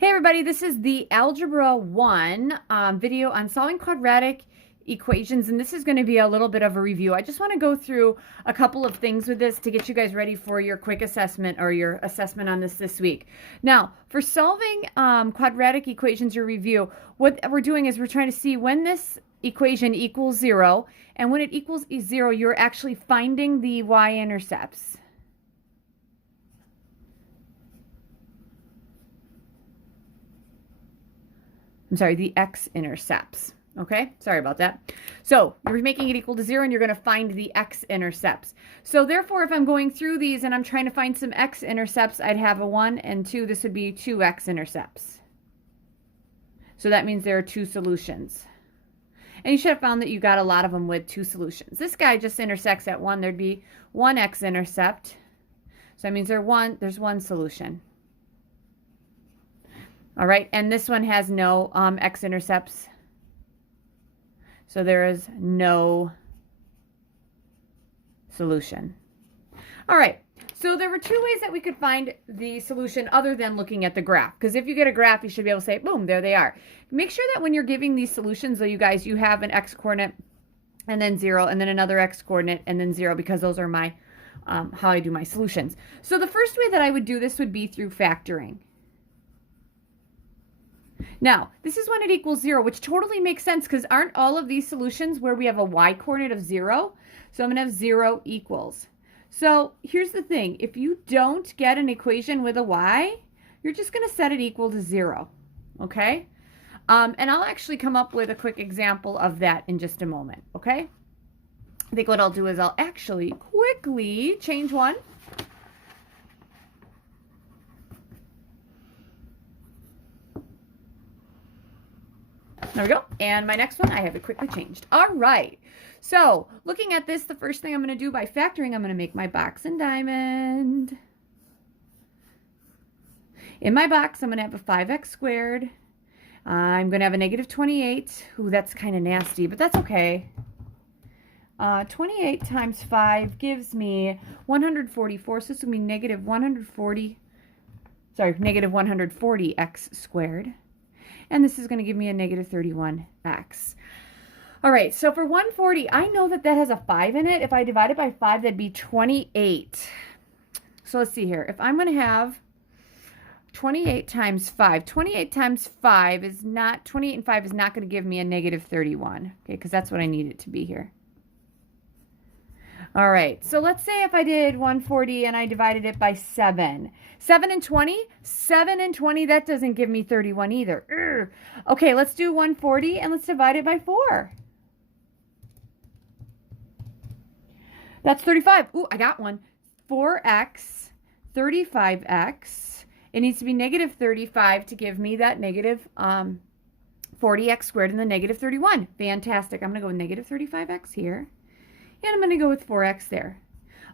Hey everybody, this is the Algebra 1 video on solving quadratic equations, and this is going to be a little bit of a review. I just want to go through a couple of things with this to get you guys ready for your quick assessment or your assessment on this week. Now, for solving quadratic equations, your review, what we're doing is we're trying to see when this equation equals 0, and when it equals 0, you're actually finding the y-intercepts. I'm sorry, the x-intercepts. Okay, sorry about that. So you're making it equal to 0, and you're going to find the x-intercepts. So therefore, if I'm going through these and I'm trying to find some x-intercepts, I'd have a 1 and 2. This would be 2 x-intercepts. So that means there are 2 solutions. And you should have found that you got a lot of them with 2 solutions. This guy just intersects at 1. There'd be 1 x-intercept. So that means there's 1 solution. All right, and this one has no x-intercepts. So there is no solution. All right, so there were 2 ways that we could find the solution other than looking at the graph. Because if you get a graph, you should be able to say, boom, there they are. Make sure that when you're giving these solutions, though, you guys, you have an x-coordinate and then 0, and then another x-coordinate and then 0, because those are my how I do my solutions. So the first way that I would do this would be through factoring. Now, this is when it equals 0, which totally makes sense because aren't all of these solutions where we have a y-coordinate of 0? So I'm going to have 0 equals. So here's the thing. If you don't get an equation with a y, you're just going to set it equal to 0. Okay? And I'll actually come up with a quick example of that in just a moment. Okay? I think what I'll do is I'll actually quickly change one. There we go. And my next one, I have it quickly changed. All right. So looking at this, the first thing I'm going to do by factoring, I'm going to make my box and diamond. In my box, I'm going to have a 5x squared. I'm going to have a negative 28. Ooh, that's kind of nasty, but that's okay. 28 times 5 gives me 144. So this will be negative 140x squared. And this is going to give me a negative 31x. All right, so for 140, I know that that has a 5 in it. If I divide it by 5, that'd be 28. So let's see here. If I'm going to have 28 times 5, 28 times 5 is not, 28 and 5 is not going to give me a negative 31, okay, because that's what I need it to be here. All right, so let's say if I did 140 and I divided it by 7. 7 and 20? 7 and 20, that doesn't give me 31 either. Urgh. Okay, let's do 140 and let's divide it by 4. That's 35. Ooh, I got one. 4x, 35x. It needs to be negative 35 to give me that negative 40x squared and the negative 31. Fantastic. I'm going to go with negative 35x here. And I'm going to go with 4x there.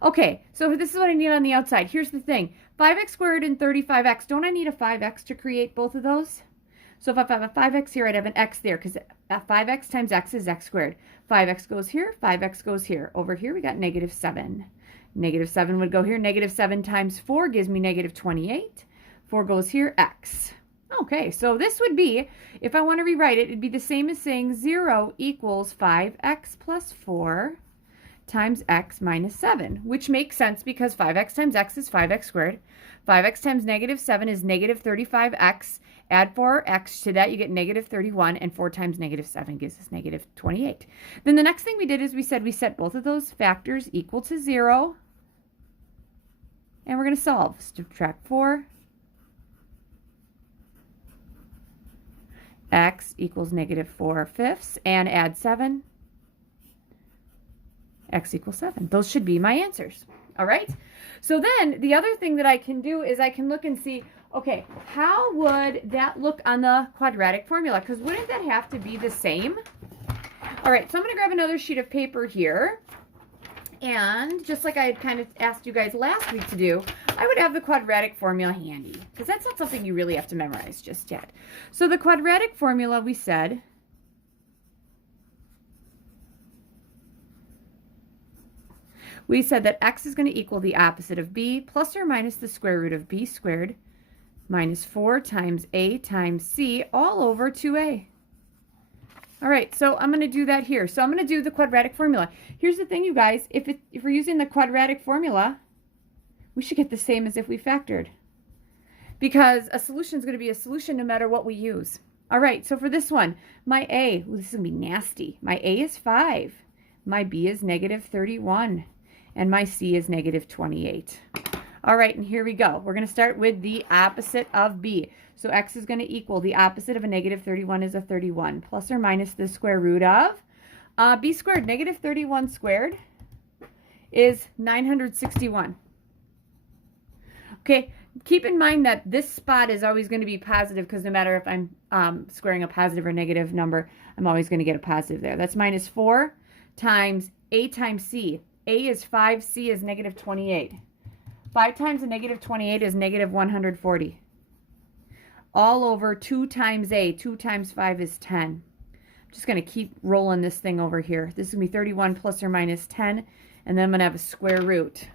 Okay, so this is what I need on the outside. Here's the thing. 5x squared and 35x. Don't I need a 5x to create both of those? So if I have a 5x here, I'd have an x there because 5x times x is x squared. 5x goes here, 5x goes here. Over here, we got negative 7. Negative 7 would go here. Negative 7 times 4 gives me negative 28. 4 goes here, x. Okay, so this would be, if I want to rewrite it, it'd be the same as saying 0 equals 5x plus 4 times x minus 7, which makes sense because 5x times x is 5x squared. 5x times negative 7 is negative 35x. Add 4x to that, you get negative 31, and 4 times negative 7 gives us negative 28. Then the next thing we did is we said we set both of those factors equal to 0, and we're going to solve. Subtract 4. X equals negative 4/5, and add 7. X equals 7. Those should be my answers. All right. So then the other thing that I can do is I can look and see, okay, how would that look on the quadratic formula? Because wouldn't that have to be the same? All right. So I'm going to grab another sheet of paper here. And just like I had kind of asked you guys last week to do, I would have the quadratic formula handy because that's not something you really have to memorize just yet. So the quadratic formula, we said, that x is going to equal the opposite of b plus or minus the square root of b squared minus 4 times A times C all over 2A. All right, so I'm going to do that here. So I'm going to do the quadratic formula. Here's the thing, you guys. If we're using the quadratic formula, we should get the same as if we factored. Because a solution is going to be a solution no matter what we use. All right, so for this one, my A, this is going to be nasty. My A is 5. My B is negative 31. And my C is negative 28. All right, and here we go. We're going to start with the opposite of B. So X is going to equal the opposite of a negative 31 is a 31, plus or minus the square root of B squared. Negative 31 squared is 961. Okay, keep in mind that this spot is always going to be positive because no matter if I'm squaring a positive or negative number, I'm always going to get a positive there. That's minus 4 times A times C. A is 5, C is negative 28. 5 times a negative 28 is negative 140. All over 2 times A. 2 times 5 is 10. I'm just going to keep rolling this thing over here. This is going to be 31 plus or minus 10. And then I'm going to have a square root.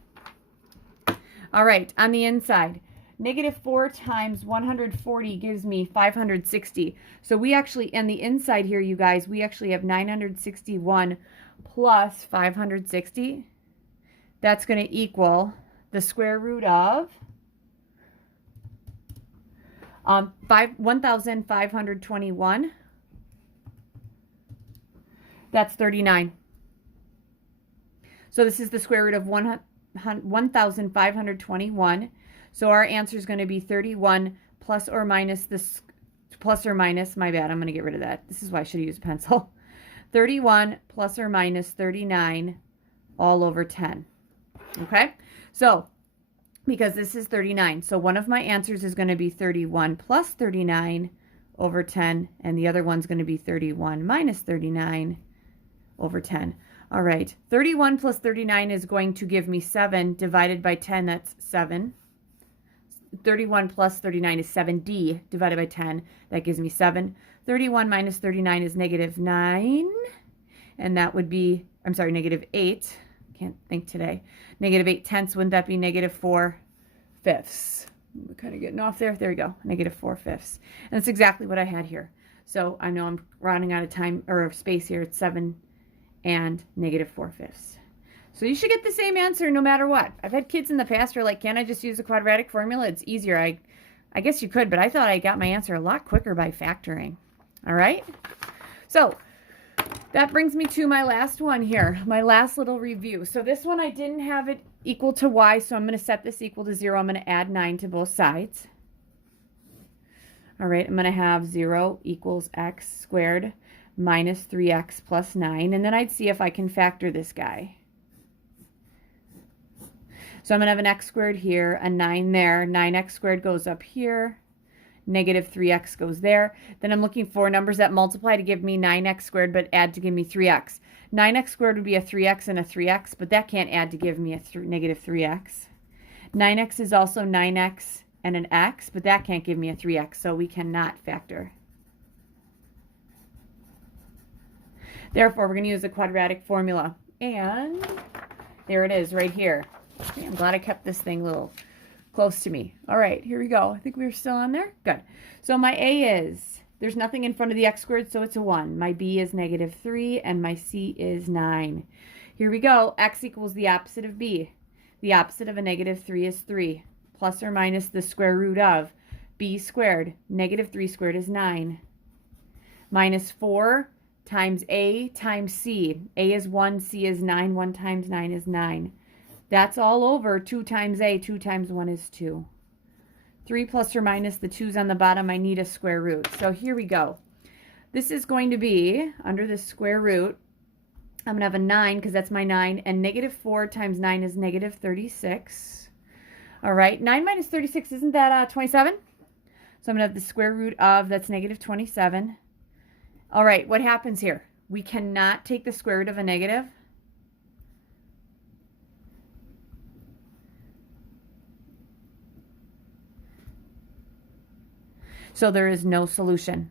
All right, on the inside, negative 4 times 140 gives me 560. So we actually, on the inside here, you guys, we actually have 961 plus 560. That's going to equal the square root of 1,521. That's 39. So this is the square root of 1,521. So our answer is going to be 31 plus or minus this, plus or minus, my bad, I'm going to get rid of that. This is why I should have used a pencil. 31 plus or minus 39 all over 10. Okay, so because this is 39, so one of my answers is going to be 31 plus 39 over 10, and the other one's going to be 31 minus 39 over 10. All right, 31 plus 39 is going to give me 7 divided by 10, that's 7. 31 plus 39 is 7D divided by 10, that gives me 7. 31 minus 39 is negative 9, and that would be, I'm sorry, negative 8. Can't think today. Negative 8/10, wouldn't that be negative 4/5? We're kind of getting off there. There we go, negative 4/5. And that's exactly what I had here. So I know I'm running out of time or space here. It's 7 and negative 4/5. So you should get the same answer no matter what. I've had kids in the past who are like, can't I just use the quadratic formula? It's easier. I guess you could, but I thought I got my answer a lot quicker by factoring. All right? So that brings me to my last one here, my last little review. So this one I didn't have it equal to y, so I'm going to set this equal to 0. I'm going to add 9 to both sides. All right, I'm going to have 0 equals x squared minus 3x plus 9, and then I'd see if I can factor this guy. So I'm going to have an x squared here, a 9 there, 9x squared goes up here, negative 3x goes there. Then I'm looking for numbers that multiply to give me 9x squared, but add to give me 3x. 9x squared would be a 3x and a 3x, but that can't add to give me a negative 3x. 9x is also 9x and an x, but that can't give me a 3x, so we cannot factor. Therefore, we're going to use the quadratic formula. And there it is right here. Okay, I'm glad I kept this thing a little close to me. All right, here we go. I think we're still on there. Good. So my A is, there's nothing in front of the x squared, so it's a 1. My B is negative 3, and my C is 9. Here we go. X equals the opposite of B. The opposite of a negative 3 is 3, plus or minus the square root of B squared. Negative 3 squared is 9. Minus 4 times A times C. A is 1, C is 9. 1 times 9 is 9. That's all over 2 times A. 2 times 1 is 2. 3 plus or minus the 2's on the bottom, I need a square root. So here we go. This is going to be, under the square root, I'm going to have a 9 because that's my 9. And negative 4 times 9 is negative 36. All right, 9 minus 36, isn't that 27? So I'm going to have the square root of, that's negative 27. All right, what happens here? We cannot take the square root of a negative. So there is no solution.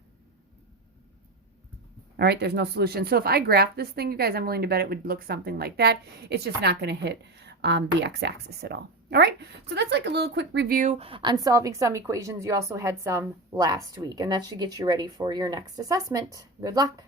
All right, there's no solution. So if I graph this thing, you guys, I'm willing to bet it would look something like that. It's just not going to hit the x-axis at all. All right, so that's like a little quick review on solving some equations. You also had some last week, and that should get you ready for your next assessment. Good luck.